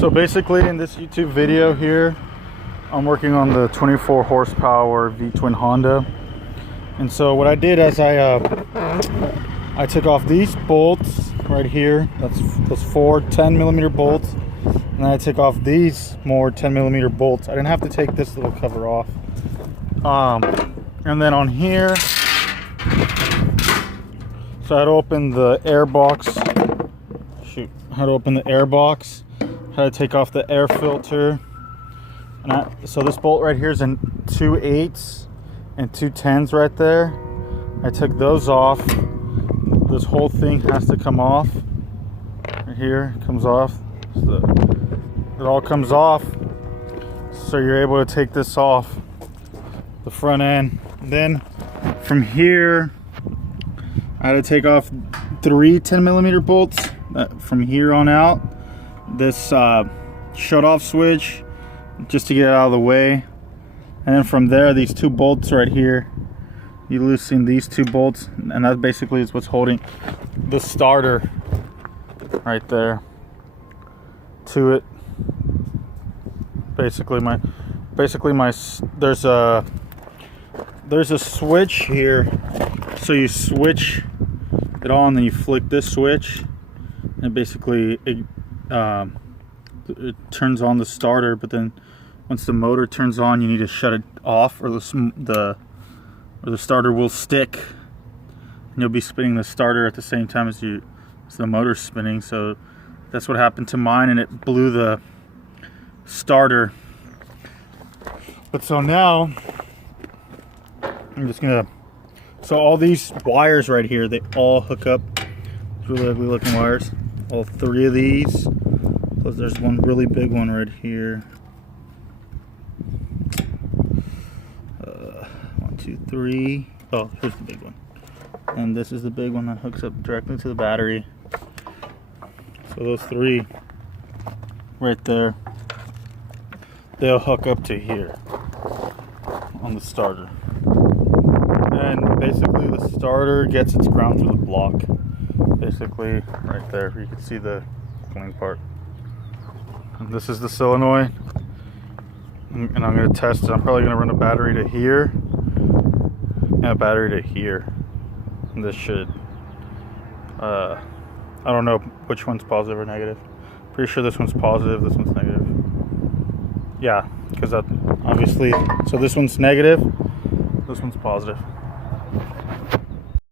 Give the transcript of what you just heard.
So basically in this YouTube video here, I'm working on the 24 horsepower V-twin Honda. And so what I did is I took off these bolts right here. That's those 4 10mm bolts. And then I took off these more 10mm bolts. I didn't have to take this little cover off. And then on here, so I had to open the air box. I had to open the air box. Had to take off the air filter. And so this bolt right here is in 2 8s and 2 10s right there. I took those off. This whole thing has to come off. Right here, it comes off. So it all comes off. So you're able to take this off the front end. Then from here, I had to take off 3 10mm bolts from here on out. This shut off switch, just to get it out of the way. And then from there, these 2 bolts right here, you loosen these 2 bolts, and that basically is what's holding the starter right there to it. Basically there's a switch here, so you switch it on, then you flick this switch, and basically it turns on the starter. But then once the motor turns on, you need to shut it off, or the starter will stick, and you'll be spinning the starter at the same time as the motor's spinning. So that's what happened to mine, and it blew the starter. But so now I'm just gonna, so all these wires right here, they all hook up. It's really ugly looking wires. All 3 of these, plus there's one really big one right here. 1 2 3. Oh, here's the big one, and this is the big one that hooks up directly to the battery. So those 3 right there, they'll hook up to here on the starter. And basically the starter gets its ground through the block. Basically right there, you can see the cooling part. And this is the solenoid, and I'm going to test it. I'm probably going to run a battery to here and a battery to here, and this should I don't know which one's positive or negative. Pretty sure this one's positive, this one's negative. Yeah, because that obviously, so this one's negative, this one's positive.